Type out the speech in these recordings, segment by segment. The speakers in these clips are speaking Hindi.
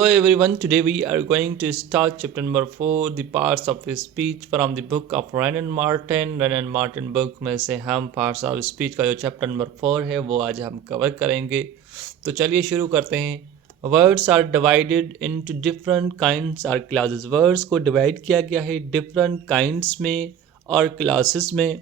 Hello everyone, today we are going to start chapter number 4, the parts of speech from the book of Ryan Martin. Ryan Martin book में से हम parts of speech का जो chapter number 4 है वो आज हम cover करेंगे। तो चलिए शुरू करते हैं। Words are divided into different kinds or classes. Words को divide किया गया है different kinds में और classes में।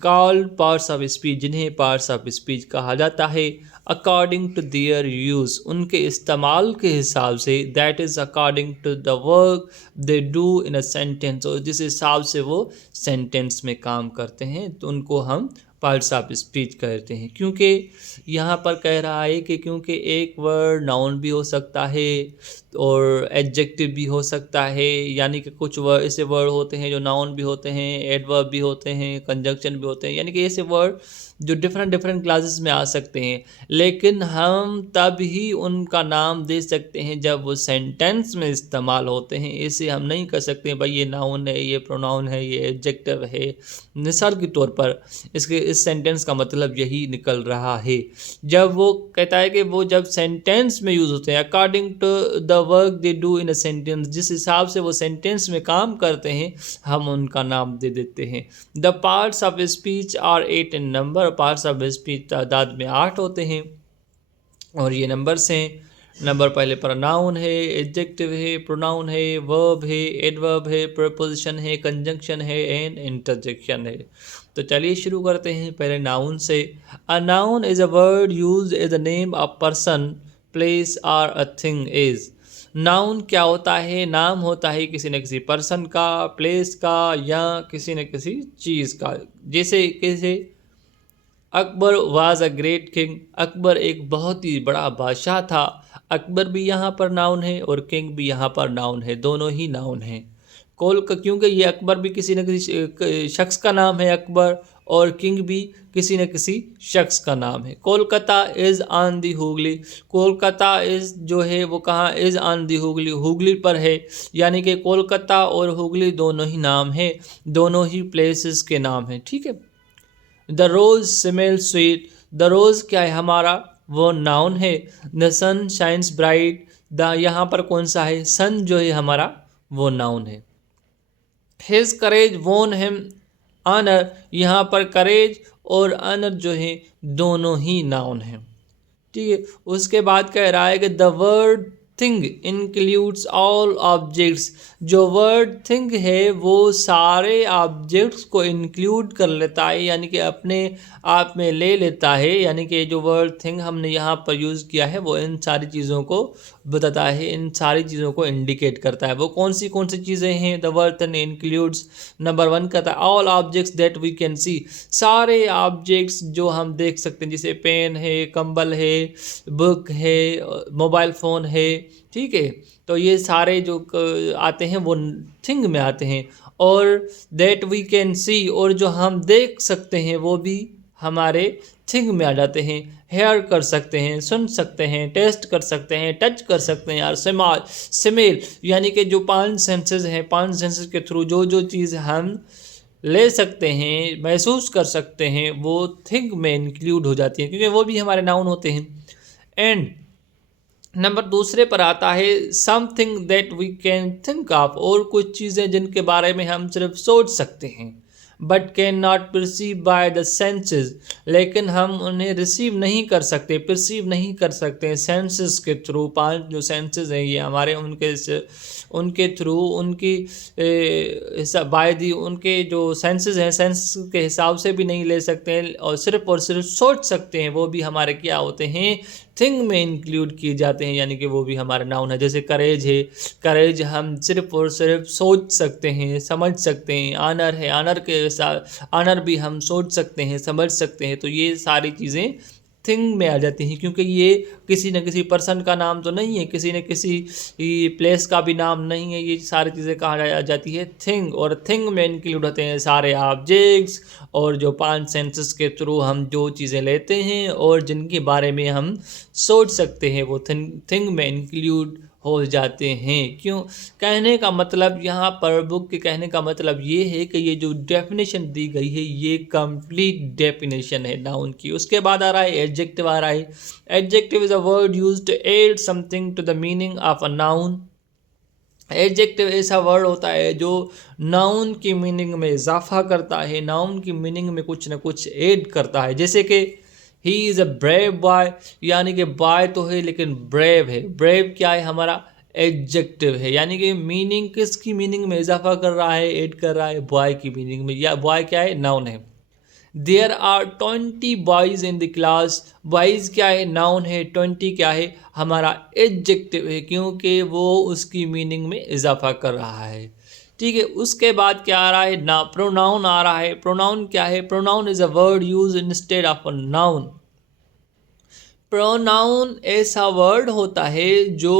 कॉल्ड पार्ट्स ऑफ स्पीच, जिन्हें पार्ट्स ऑफ स्पीच कहा जाता है अकॉर्डिंग टू देयर यूज़, उनके इस्तेमाल के हिसाब से, that is according to the work they do in a sentence, और जिस हिसाब से वो सेंटेंस में काम करते हैं तो उनको हम पार्ट्स ऑफ स्पीच कहते हैं। क्योंकि यहाँ पर कह रहा है कि क्योंकि एक वर्ड नाउन भी हो सकता है और एडजेक्टिव भी हो सकता है, यानी कि कुछ वर्ड ऐसे वर्ड होते हैं जो नाउन भी होते हैं, एडवर्ब भी होते हैं, कंजंक्शन भी होते हैं, यानी कि ऐसे वर्ड जो डिफरेंट डिफरेंट क्लासेस में आ सकते हैं। लेकिन हम तब ही उनका नाम दे सकते हैं जब वो सेंटेंस में इस्तेमाल होते हैं। ऐसे हम नहीं कर सकते भाई ये नाउन है, ये प्रोनाउन है, ये एडजेक्टिव है। मिसाल के तौर पर इसके इस सेंटेंस का मतलब यही निकल रहा है। जब वो कहता है कि वो जब सेंटेंस में यूज़ होते हैं according to the work they do in a sentence, जिस हिसाब से वो सेंटेंस में काम करते हैं हम उनका नाम दे देते हैं। The parts of speech are 8 in number, parts of speech तादाद में 8 होते हैं और ये नंबर्स हैं। नंबर पहले पर नाउन है, एडजेक्टिव है, प्रोनाउन है, वर्ब है, एडवर्ब है, प्रपोजिशन है, कंजंक्शन है एंड इंटरजेक्शन है। तो चलिए शुरू करते हैं पहले नाउन से। A noun is a word use as a name of person, place और अ थिंग इज। नाउन क्या होता है? नाम होता है किसी न किसी पर्सन का, प्लेस का या किसी न किसी चीज़ का। जैसे कैसे Akbar was a great king, Akbar एक बहुत ही बड़ा बादशाह था। अकबर भी यहाँ पर नाउन है और किंग भी यहाँ पर नाउन है, दोनों ही नाउन हैं। क्योंकि ये अकबर भी किसी न किसी शख्स का नाम है अकबर, और किंग भी किसी न किसी शख्स का नाम है। Kolkata is on the Hooghly, Kolkata is जो है वो कहाँ, is on the Hooghly, Hooghly पर है, यानी कि कोलकाता और हुगली दोनों ही नाम हैं, दोनों ही प्लेसेस के नाम हैं। ठीक है। The rose smell sweet, the rose क्या है हमारा, वो नाउन है। The sun shines bright, the यहाँ पर कौन सा है, सन जो है हमारा वो नाउन है। हिज करेज वोन हिम ऑनर, यहाँ पर करेज और ऑनर जो है दोनों ही नाउन हैं। ठीक है। उसके बाद कह रहा है कि the word thing includes all objects, जो वर्ड थिंग है वो सारे ऑब्जेक्ट्स को इंक्लूड कर लेता है, यानी कि अपने आप में ले लेता है। यानी कि जो वर्ड थिंग हमने यहाँ पर यूज़ किया है वो इन सारी चीज़ों को बताता है, इन सारी चीज़ों को इंडिकेट करता है। वो कौन सी चीज़ें हैं? The word thing includes, number 1 कहता है all objects that we can see, सारे ऑब्जेक्ट्स जो हम देख सकते हैं, जैसे पेन है, कंबल है, बुक है, मोबाइल फ़ोन है। ठीक है। तो ये सारे जो आते हैं वो थिंग में आते हैं। और दैट वी कैन सी, और जो हम देख सकते हैं वो भी हमारे थिंग में आ जाते हैं। हेयर कर सकते हैं, सुन सकते हैं, टेस्ट कर सकते हैं, टच कर सकते हैं, और स्मेल यानी कि जो 5 सेंसेस हैं, 5 सेंसेस के थ्रू जो चीज़ हम ले सकते हैं, महसूस कर सकते हैं, वो थिंक में इंक्लूड हो जाती हैं, क्योंकि वो भी हमारे नाउन होते हैं। एंड नंबर दूसरे पर आता है something that we can think of, और कुछ चीज़ें जिनके बारे में हम सिर्फ सोच सकते हैं, but can not perceive by the senses, लेकिन हम उन्हें रिसीव नहीं कर सकते, परसीव नहीं कर सकते सेंसेस के थ्रू। 5 जो सेंसेस हैं ये हमारे उनके थ्रू, उनकी बाय दी, उनके जो सेंसेस हैं सेंसेस के हिसाब से भी नहीं ले सकते हैं, और सिर्फ सोच सकते हैं। वो भी हमारे क्या होते हैं, थिंग में इंक्लूड किए जाते हैं, यानी कि वो भी हमारा नाउन है। जैसे करेज है, करेज हम सिर्फ और सिर्फ सोच सकते हैं, समझ सकते हैं। आनर है, आनर के साथ आनर भी हम सोच सकते हैं, समझ सकते हैं। तो ये सारी चीज़ें थिंग में आ जाती हैं, क्योंकि ये किसी न किसी पर्सन का नाम तो नहीं है, किसी न किसी प्लेस का भी नाम नहीं है। ये सारी चीज़ें कहा जाती है थिंग, और थिंग में इंक्लूड होते हैं सारे ऑब्जेक्ट्स, और जो 5 सेंसेस के थ्रू हम जो चीज़ें लेते हैं और जिनके बारे में हम सोच सकते हैं वो थिंग में इंक्लूड हो जाते हैं। क्यों? कहने का मतलब यहाँ पर बुक के कहने का मतलब ये है कि ये जो डेफिनेशन दी गई है ये कंप्लीट डेफिनेशन है नाउन की। उसके बाद आ रहा है एडजेक्टिव आ रहा है। Adjective is a word used to add something to the meaning of a noun. Adjective ऐसा वर्ड होता है जो नाउन की मीनिंग में इजाफा करता है, नाउन की मीनिंग में कुछ ना कुछ ऐड करता है। जैसे कि he is a brave boy, यानी कि बॉय तो है लेकिन ब्रेव है। ब्रेव क्या है? हमारा एडजेक्टिव है, यानी कि मीनिंग किसकी मीनिंग में इजाफा कर रहा है, ऐड कर रहा है बॉय की मीनिंग में। या बॉय क्या है? नाउन है। There are 20 boys in the class. Boys क्या है? नाउन है। 20 क्या है? हमारा एडजेक्टिव है, क्योंकि वो उसकी मीनिंग में इजाफा कर रहा है। ठीक है। उसके बाद क्या आ रहा है? ना प्रोनाउन आ रहा है। प्रोनाउन क्या है? Pronoun is a word use instead of a noun. Pronoun ऐसा वर्ड होता है जो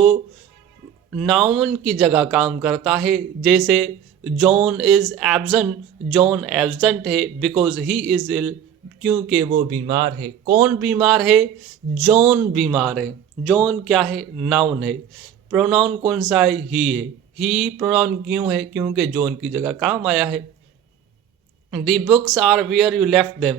नाउन की जगह काम करता है। जैसे John is absent, John absent है बिकॉज ही इज इल, क्योंकि वो बीमार है। कौन बीमार है? जॉन बीमार है। जॉन क्या है? नाउन है। प्रोनाउन कौन सा है? ही है। ही प्रोनाउन क्यों है? क्योंकि जॉन की जगह काम आया है। The books are where you left them.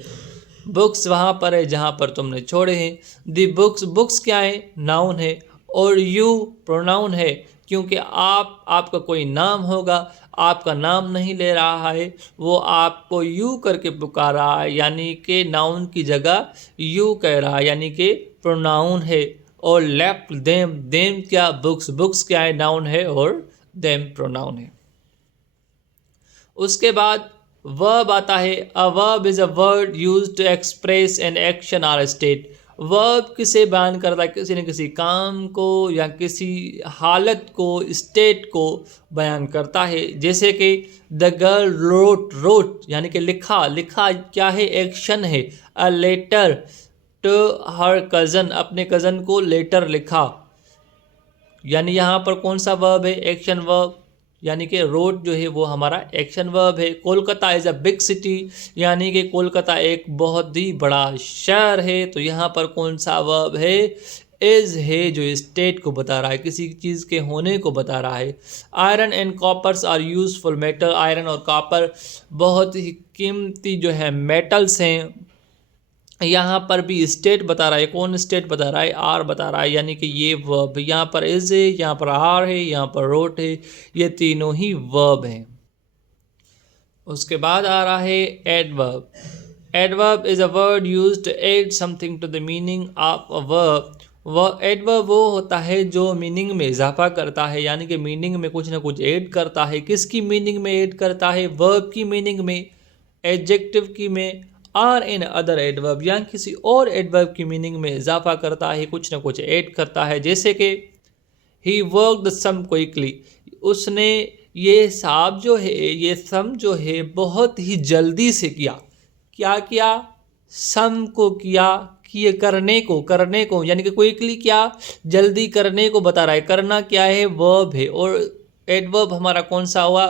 Books वहाँ पर है जहाँ पर तुमने छोड़े हैं। दी बुक्स, बुक्स क्या है? नाउन है। और यू प्रोनाउन है, क्योंकि आपका कोई नाम होगा, आपका नाम नहीं ले रहा है, वो आपको यू करके पुकार रहा है, यानी कि नाउन की जगह यू कह रहा है, यानी कि प्रोनाउन है। और लेफ्ट देम, देम क्या? बुक्स, बुक्स क्या है? नाउन है और देम प्रोनाउन है। उसके बाद वर्ब आता है। A verb is a word use to express an action or state. Verb किसे बयान करता है? किसी न किसी काम को या किसी हालत को, स्टेट को बयान करता है। जैसे कि द गर्ल रोट, रोट यानी कि लिखा, लिखा क्या है? एक्शन है। A letter to her cousin, अपने कज़न को लेटर लिखा, यानी यहाँ पर कौन सा वर्ब है? एक्शन वर्ब, यानी कि रोड जो है वो हमारा एक्शन वर्ब है। Kolkata is a big city, यानी कि कोलकाता एक बहुत ही बड़ा शहर है, तो यहाँ पर कौन सा वर्ब है? इज़ है, जो स्टेट को बता रहा है, किसी चीज़ के होने को बता रहा है। Iron and coppers are useful metal. Iron और कॉपर बहुत ही कीमती जो है मेटल्स हैं। यहाँ पर भी स्टेट बता रहा है। कौन स्टेट बता रहा है? आर बता रहा है, यानी कि ये वर्ब, यहाँ पर इज है, यहाँ पर आर है, यहाँ पर रोट है, ये तीनों ही वर्ब हैं। उसके बाद आ रहा है adverb. Adverb is a word used to add something to the meaning of a verb. वह एडवर्ब वो होता है जो मीनिंग में इजाफा करता है, यानी कि मीनिंग में कुछ ना कुछ ऐड करता है। किसकी मीनिंग में ऐड करता है? वर्ब की मीनिंग में, एडजेक्टिव की में, आर इन अदर एडवर्ब या किसी और एडवर्ब की मीनिंग में इजाफा करता है, कुछ ना कुछ ऐड करता है। जैसे कि ही वर्क द सम क्विकली, उसने ये हिसाब जो है, ये सम जो है बहुत ही जल्दी से किया। क्या किया? सम को किया, किए करने को यानी कि क्विकली क्या? जल्दी करने को बता रहा है। करना क्या है? वर्ब है। और एडवर्ब हमारा कौन सा हुआ?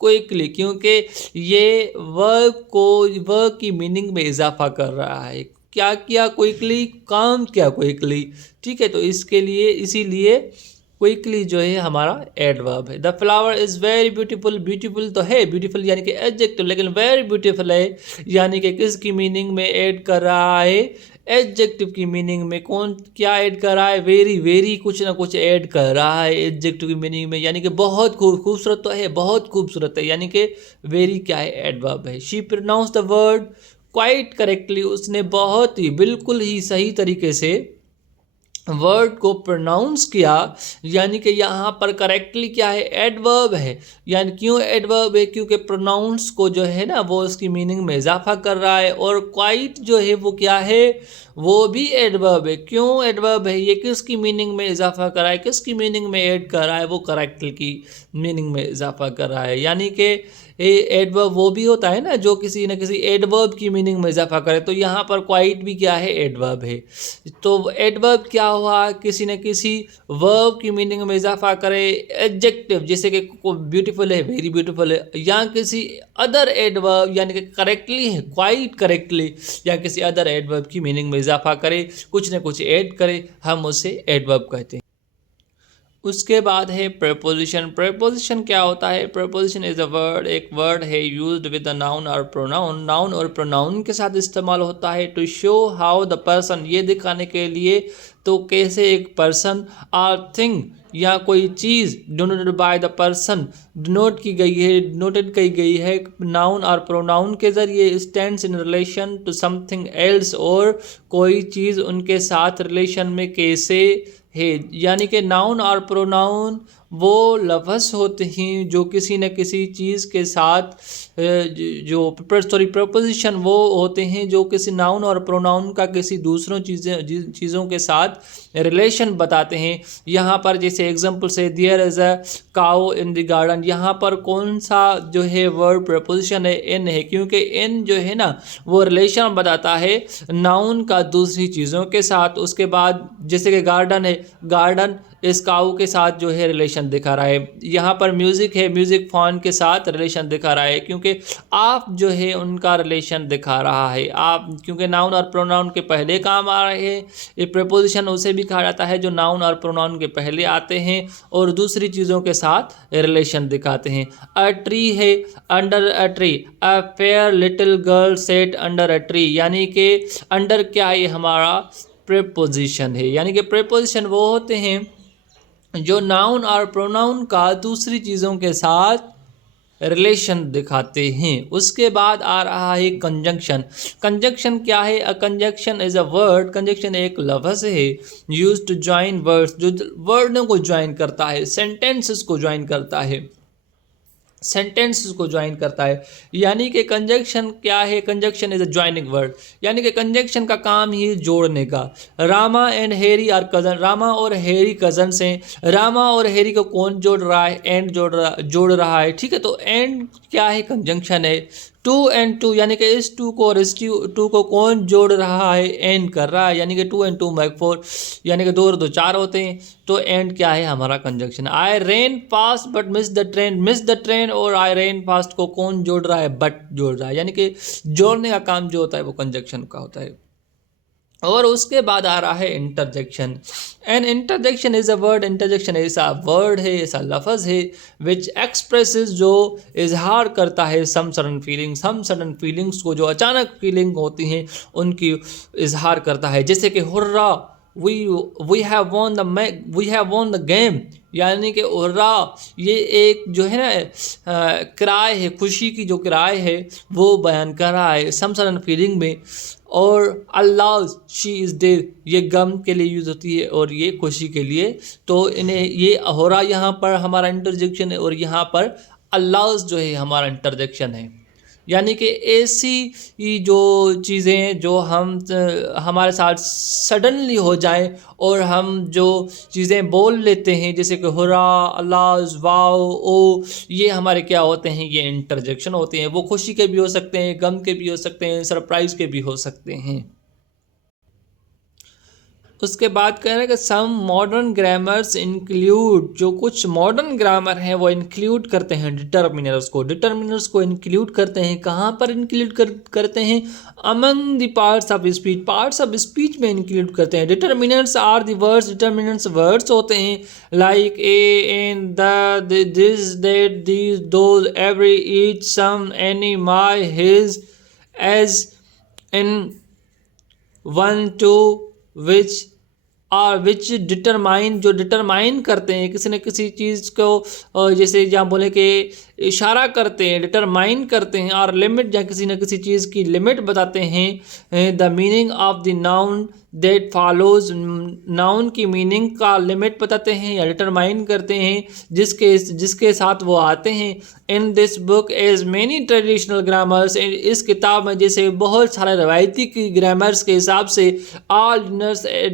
क्विकली, क्योंकि ये वर्ब की मीनिंग में इजाफा कर रहा है। क्या किया? क्विकली, काम किया क्विकली। ठीक है, तो इसके लिए, इसीलिए क्विकली जो है हमारा एडवर्ब है। The flower is very beautiful. Beautiful तो है, ब्यूटीफुल यानी कि एडजेक्टिव, लेकिन वेरी ब्यूटीफुल है, यानी कि किसकी मीनिंग में ऐड कर रहा है? एडजेक्टिव की मीनिंग में। कौन क्या ऐड कर रहा है? वेरी, वेरी कुछ ना कुछ ऐड कर रहा है एडजेक्टिव की मीनिंग में, यानी कि बहुत खूबसूरत तो है, बहुत खूबसूरत है, यानी कि वेरी क्या है? एडवर्ब है। She pronounce the word quite correctly, उसने बहुत ही बिल्कुल ही सही तरीके से वर्ड को प्रोनाउंस किया, यानी कि यहाँ पर करेक्टली क्या है? एडवर्ब है। यानी क्यों एडवर्ब है? क्योंकि प्रोनाउंस को जो है ना वो उसकी मीनिंग में इजाफा कर रहा है। और क्वाइट जो है वो क्या है? वो भी एडवर्ब है। क्यों एडवर्ब है? ये किसकी मीनिंग में इजाफा कर रहा है? किसकी मीनिंग में ऐड कर रहा है? वो करेक्टली की मीनिंग में इजाफा कर रहा है। यानी कि एडवर्ब वो भी होता है ना जो किसी न किसी एडवर्ब की मीनिंग में इजाफा करे, तो यहाँ पर क्वाइट भी क्या है? एडवर्ब है। तो एडवर्ब क्या हुआ? किसी न किसी वर्ब की मीनिंग में इजाफा करे। एडजेक्टिव जैसे कि ब्यूटीफुल है, वेरी ब्यूटीफुल है, या किसी अदर एडवर्ब यानी कि करेक्टली है, क्वाइट करेक्टली, या किसी अदर एडवर्ब की मीनिंग में इजाफा करे, कुछ न कुछ ऐड करे, हम उसे एडवर्ब कहते हैं। उसके बाद है प्रेपोजिशन। प्रेपोजिशन क्या होता है? प्रेपोजिशन इज अ वर्ड, एक वर्ड है यूज्ड विद अ नाउन और प्रोनाउन, नाउन और प्रोनाउन के साथ इस्तेमाल होता है to show how the person, ये दिखाने के लिए तो कैसे एक पर्सन और थिंग या कोई चीज़ denoted by the person denote की गई है, डिनोटेड की गई है नाउन और प्रोनाउन के जरिए, stands in relation to something else, और कोई चीज़ उनके साथ रिलेशन में कैसे है। यानी कि नाउन और प्रोनाउन वो लफ्ज़ होते हैं जो किसी न किसी चीज़ के साथ जो प्रपोजिशन वो होते हैं जो किसी नाउन और प्रोनाउन का किसी दूसरों चीज़ों के साथ रिलेशन बताते हैं। यहाँ पर जैसे एग्जांपल से there is a cow in the garden, यहाँ पर कौन सा जो है वर्ड प्रपोजिशन है? इन है, क्योंकि इन जो है ना वो रिलेशन बताता है नाउन का दूसरी चीज़ों के साथ। उसके बाद जैसे कि गार्डन है, गार्डन इस काऊ के साथ जो है रिलेशन दिखा रहा है। यहाँ पर म्यूज़िक है, म्यूज़िक फ़ॉन के साथ रिलेशन दिखा रहा है, क्योंकि आप जो है उनका रिलेशन दिखा रहा है। आप क्योंकि नाउन और प्रोनाउन के पहले काम आ रहे हैं, ये प्रेपोजिशन उसे भी कहा जाता है जो नाउन और प्रोनाउन के पहले आते हैं और दूसरी चीज़ों के साथ रिलेशन दिखाते हैं। अ ट्री है, under a tree, a fair little girl set under a tree, यानी कि अंडर क्या है? हमारा प्रेपोजिशन है। यानी कि प्रेपोजिशन वो होते हैं जो नाउन और प्रोनाउन का दूसरी चीज़ों के साथ रिलेशन दिखाते हैं। उसके बाद आ रहा है कंजंक्शन। कंजंक्शन क्या है? A conjunction is a word, conjunction एक लफ्ज़ है यूज टू ज्वाइन वर्ड्स, जो वर्डों को ज्वाइन करता है, सेंटेंसेस को ज्वाइन करता है, सेंटेंसेस को ज्वाइन करता है। यानी कि कंजंक्शन क्या है? Conjunction is a joining word, यानी कि कंजंक्शन का काम ही जोड़ने का। Rama and Harry are cousin, Rama और हैरी कजन हैं। रामा और हैरी को कौन जोड़ रहा है? एंड जोड़ रहा है, ठीक है। तो एंड क्या है? कंजंक्शन है। टू एंड टू, यानी कि इस टू को और इस टू को कौन जोड़ रहा है? एंड कर रहा है, यानी कि two and two make four, यानी कि दो और दो चार होते हैं। तो एंड क्या है? हमारा conjunction. I rain fast but miss the train, miss the train और आई रेन फास्ट को कौन जोड़ रहा है? बट जोड़ रहा है, यानी कि जोड़ने का काम जो होता है वो कंजंक्शन का होता है। और उसके बाद आ रहा है interjection. An interjection is a word, interjection ऐसा वर्ड है, ऐसा लफ्ज़ है विच एक्सप्रेसेस, जो इजहार करता है सम सडन फीलिंग्स, हम सडन फीलिंग्स को, जो अचानक फीलिंग होती हैं उनकी इजहार करता है। जैसे कि hurrah, we have won the game, यानी कि हुर्रा ये एक जो है ना क्राय है, खुशी की जो क्राय है वो बयान कर रहा है सम सडन फीलिंग में। और अल्लाह शी इज़ डेड, ये गम के लिए यूज़ होती है और ये खुशी के लिए। तो इन्हें ये हो रहा यहाँ पर हमारा इंटरजेक्शन है और यहाँ पर अल्लाह जो है हमारा इंटरजेक्शन है। यानी कि ऐसी जो चीज़ें जो हमारे साथ सडनली हो जाए और हम जो चीज़ें बोल लेते हैं, जैसे कि हुरा, अल्लाह, वाओ, ओ, ये हमारे क्या होते हैं? ये इंटरजेक्शन होते हैं। वो खुशी के भी हो सकते हैं, गम के भी हो सकते हैं, सरप्राइज़ के भी हो सकते हैं। उसके बाद कह रहे हैं कि सम मॉडर्न ग्रामर्स इंक्लूड, जो कुछ मॉडर्न ग्रामर हैं वो इंक्लूड करते हैं डिटर्मिनर्स को, डिटर्मिनर्स को इंक्लूड करते हैं। कहाँ पर इंक्लूड करते हैं? Among the parts of speech, parts of speech में इंक्लूड करते हैं। Determiners are the words, determiners words होते हैं like a, an, the, this, that, these, those, every, each, some, any, my, his, as, in, one, two, which, और विच डिटरमाइन, जो डिटरमाइन करते हैं किसी न किसी चीज़ को, जैसे जहाँ बोले कि इशारा करते हैं, डिटरमाइन करते हैं। और लिमिट, जहाँ किसी न किसी चीज़ की लिमिट बताते हैं। The meaning of the noun that follows, noun की मीनिंग का लिमिट बताते हैं या डिटरमाइन करते हैं जिसके साथ वो आते हैं। In this book as many traditional grammars, इस किताब में जैसे बहुत सारे रवायती की ग्रामर्स के हिसाब से all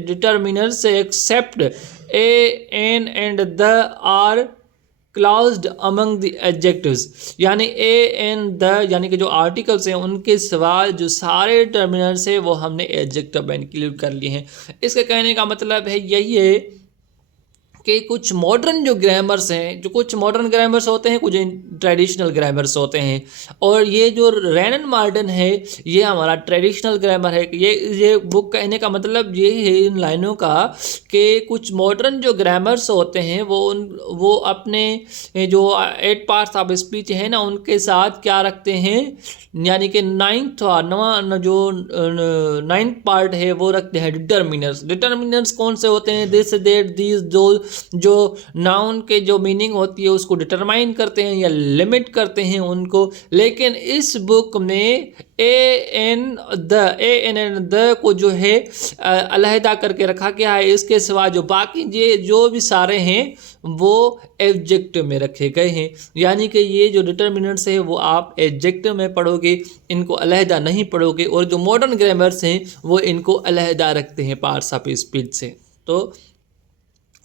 determiners except a, an and the are classed among the adjectives, यानी ए, एन, द, यानी कि जो आर्टिकल्स हैं उनके सिवा जो सारे टर्मिनल्स हैं वो हमने एडजेक्टिव में इंक्लूड कर लिए हैं। इसके कहने का मतलब है यही है कि कुछ मॉडर्न जो ग्रामर्स हैं, जो कुछ मॉडर्न ग्रामर्स होते हैं, कुछ ट्रेडिशनल ग्रामर्स होते हैं, और ये जो रैन एंड मार्टिन है ये हमारा ट्रेडिशनल ग्रामर है। ये बुक कहने का मतलब ये है इन लाइनों का कि कुछ मॉडर्न जो ग्रामर्स होते हैं वो अपने जो 8 पार्ट्स ऑफ स्पीच है ना उनके साथ क्या रखते हैं, यानी कि नाइन्थ पार्ट है वो रखते हैं डिटर्मिनर्स। डिटर्मिनर्स कौन से होते हैं? दिस दैट दीज जो नाउन के जो मीनिंग होती है उसको डिटरमाइन करते हैं या लिमिट करते हैं उनको। लेकिन इस बुक में एन एंड द को जो है अलहदा करके रखा गया है। इसके सिवा जो बाकी जो भी सारे हैं वो एडजेक्टिव में रखे गए हैं, यानी कि ये जो डिटर्मिनेंट्स है वो आप एडजेक्टिव में पढ़ोगे, इनको अलहदा नहीं पढ़ोगे। और जो मॉडर्न ग्रामर्स हैं वो इनको अलहदा रखते हैं पार्ट्स ऑफ स्पीच से। तो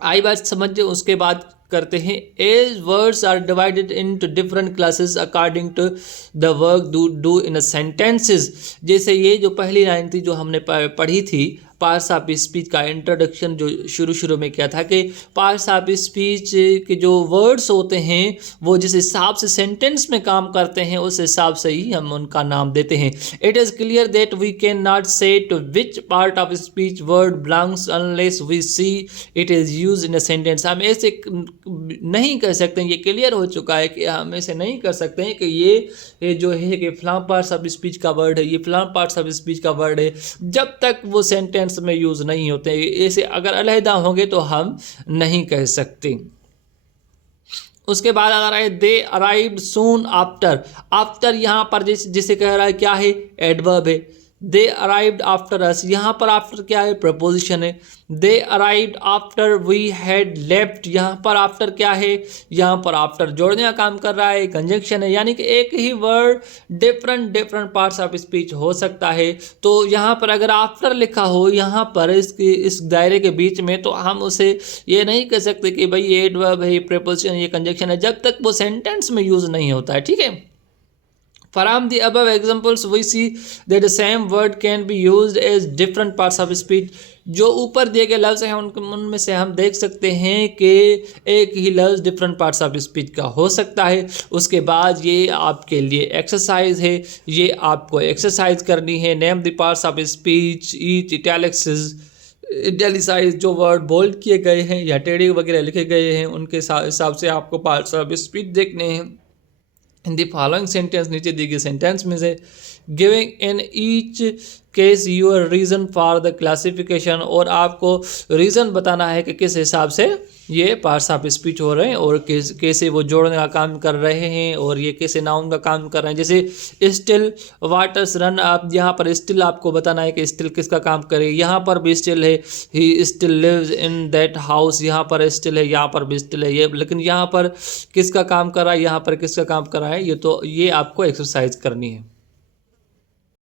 आई बात समझे। उसके बाद करते हैं as words are divided into different classes according to the work do in a sentences. जैसे ये जो पहली लाइन थी जो हमने पढ़ी थी पार्ट्स ऑफ स्पीच का इंट्रोडक्शन जो शुरू में किया था कि पार्ट्स ऑफ स्पीच के जो वर्ड्स होते हैं वो जिस हिसाब से सेंटेंस में काम करते हैं उस हिसाब से ही हम उनका नाम देते हैं। It is clear that we can not say to which part of speech word belongs unless we see it is use in a sentence. हम ऐसे नहीं कर सकते, ये क्लियर हो चुका है कि हम ऐसे नहीं कर सकते हैं कि ये जो है कि फलां पार्ट्स ऑफ स्पीच का वर्ड है, ये फलां पार्ट्स ऑफ स्पीच का वर्ड है, जब तक वो सेंटेंस में यूज नहीं होते। ऐसे अगर अलहदा होंगे तो हम नहीं कह सकते। उसके बाद अगर है दे अराइव्ड सून आफ्टर यहाँ पर जिसे कह रहा है क्या है, एडवर्ब है। दे अराइव्ड आफ्टर अस, यहाँ पर आफ्टर क्या है, प्रपोजिशन है। They arrived after we had left, यहाँ पर आफ्टर क्या है, यहाँ पर आफ्टर जोड़ने का काम कर रहा है, कंजंक्शन है। यानी कि एक ही word different parts of speech हो सकता है। तो यहाँ पर अगर आफ्टर लिखा हो यहाँ पर इस दायरे के बीच में, तो हम उसे ये नहीं कह सकते कि भाई ये एडवर्ब है, ये प्रपोजिशन, ये कंजंक्शन है, जब तक वो सेंटेंस में यूज नहीं होता है। ठीक है। From the above examples, we see that the same word can be used as different parts of speech. जो ऊपर दिए गए लफ्ज़ हैं उनमें से हम देख सकते हैं कि एक ही लफ्ज़ डिफरेंट पार्ट्स ऑफ स्पीच का हो सकता है। उसके बाद ये आपके लिए एक्सरसाइज है, ये आपको एक्सरसाइज करनी है। Name the parts of speech, each italicise जो वर्ड बोल्ड किए गए हैं या टेढ़े वगैरह लिखे गए हैं उनके हिसाब से आपको पार्ट्स ऑफ स्पीच देखने हैं। इन द फॉलोइंग सेंटेंस, नीचे दी गई सेंटेंस में से giving in each case your reason for the classification, और आपको रीज़न बताना है कि किस हिसाब से ये पार्ट्स ऑफ स्पीच हो रहे हैं और कैसे वो जोड़ने का काम कर रहे हैं और ये कैसे नाउन का काम कर रहे हैं। जैसे स्टिल वाटर्स रन, आप यहाँ पर स्टिल आपको बताना है कि स्टिल किसका काम करे। यहाँ पर भी स्टिल है, he still lives in that house, यहाँ पर स्टिल है, यहाँ पर भी स्टिल है, ये लेकिन यहाँ पर किसका काम कर रहा है, यहाँ पर किसका काम कर रहा है, ये आपको एक्सरसाइज करनी है।